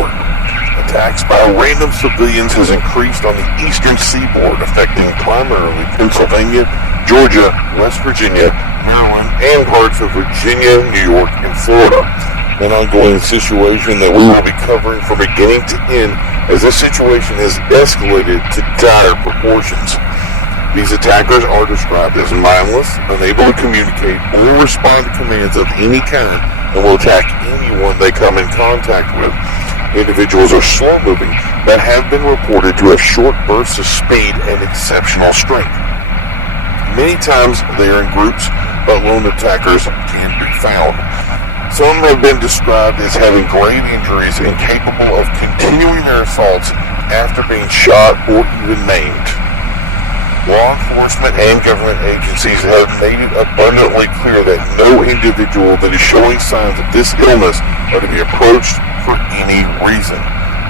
seaboard. Attacks by random civilians has increased on the eastern seaboard, affecting primarily Pennsylvania, Georgia, West Virginia, Maryland, and parts of Virginia, New York, and Florida. An ongoing situation that we will be covering from beginning to end, as this situation has escalated to dire proportions. These attackers are described as mindless, unable to communicate or respond to commands of any kind, and will attack anyone they come in contact with. Individuals are slow-moving that have been reported to have short bursts of speed and exceptional strength. Many times they are in groups, but lone attackers can be found. Some have been described as having grave injuries and capable of continuing their assaults after being shot or even maimed. Law enforcement and government agencies have made it abundantly clear that no individual that is showing signs of this illness are to be approached for any reason.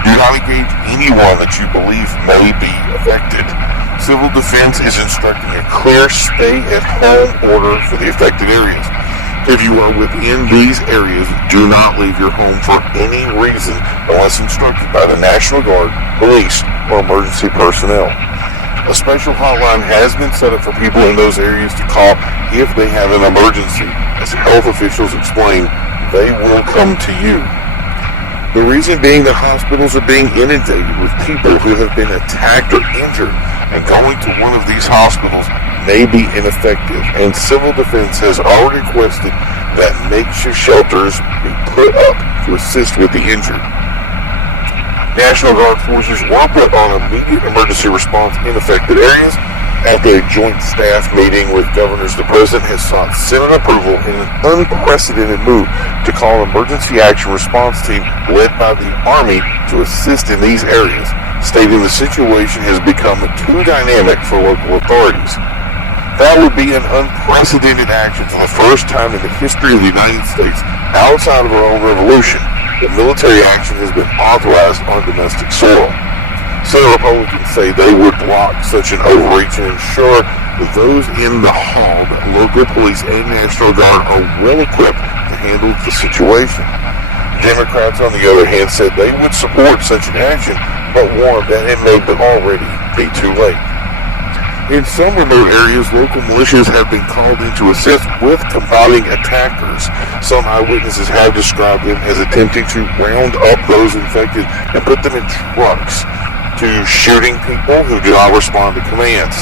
Do not engage anyone that you believe may be affected. Civil Defense is instructing a clear stay-at-home order for the affected areas. If you are within these areas, do not leave your home for any reason unless instructed by the National Guard, police, or emergency personnel. A special hotline has been set up for people in those areas to call if they have an emergency. As health officials explain, they will come to you. The reason being that hospitals are being inundated with people who have been attacked or injured, and going to one of these hospitals may be ineffective, and Civil Defense has already requested that makeshift shelters be put up to assist with the injured. National Guard forces were put on immediate emergency response in affected areas. After a joint staff meeting with governors, the president has sought Senate approval in an unprecedented move to call an emergency action response team led by the Army to assist in these areas, stating the situation has become too dynamic for local authorities. That would be an unprecedented action for the first time in the history of the United States outside of our own revolution. The military action has been authorized on domestic soil. Some Republicans say they would block such an overreach and ensure that those in the hall, that local police and National Guard, are well equipped to handle the situation. Democrats, on the other hand, said they would support such an action, but warned that it may already be too late. In some remote areas, local militias have been called in to assist with combating attackers. Some eyewitnesses have described them as attempting to round up those infected and put them in trucks, to shooting people who do not respond to commands.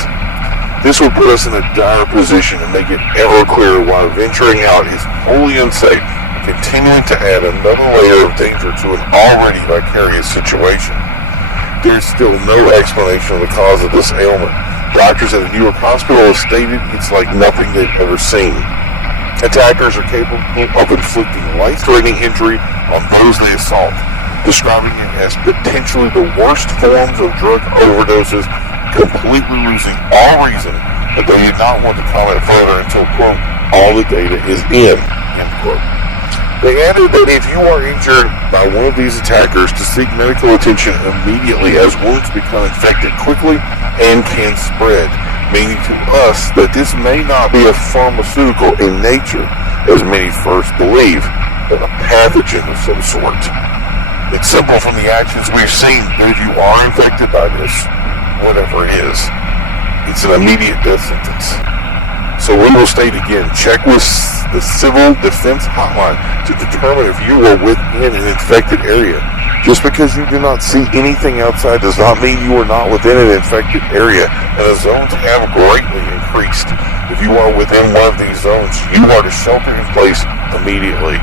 This would put us in a dire position and make it ever clearer why venturing out is wholly unsafe, continuing to add another layer of danger to an already vicarious situation. There is still no explanation of the cause of this ailment. Doctors at a New York hospital have stated it's like nothing they've ever seen. Attackers are capable of inflicting life-threatening injury on those they assault, describing it as potentially the worst forms of drug overdoses, completely losing all reason, but they did not want to comment further until, quote, all the data is in, end quote. They added that if you are injured by one of these attackers, to seek medical attention immediately, as wounds become infected quickly and can spread, meaning to us that this may not be a pharmaceutical in nature, as many first believe, but a pathogen of some sort. It's simple from the actions we've seen that if you are infected by this, whatever it is, it's an immediate death sentence. So we will state again, check with the Civil Defense Hotline to determine if you are within an infected area. Just because you do not see anything outside does not mean you are not within an infected area, and the zones have greatly increased. If you are within one of these zones, you are to shelter in place immediately.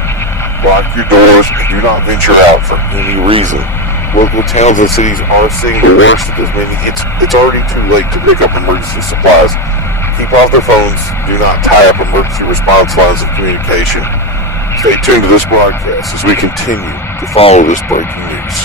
Lock your doors and do not venture out for any reason. Local towns and cities are seeing the worst of this, meaning it's already too late to pick up emergency supplies. Keep off their phones. Do not tie up emergency response lines of communication. Stay tuned to this broadcast as we continue to follow this breaking news.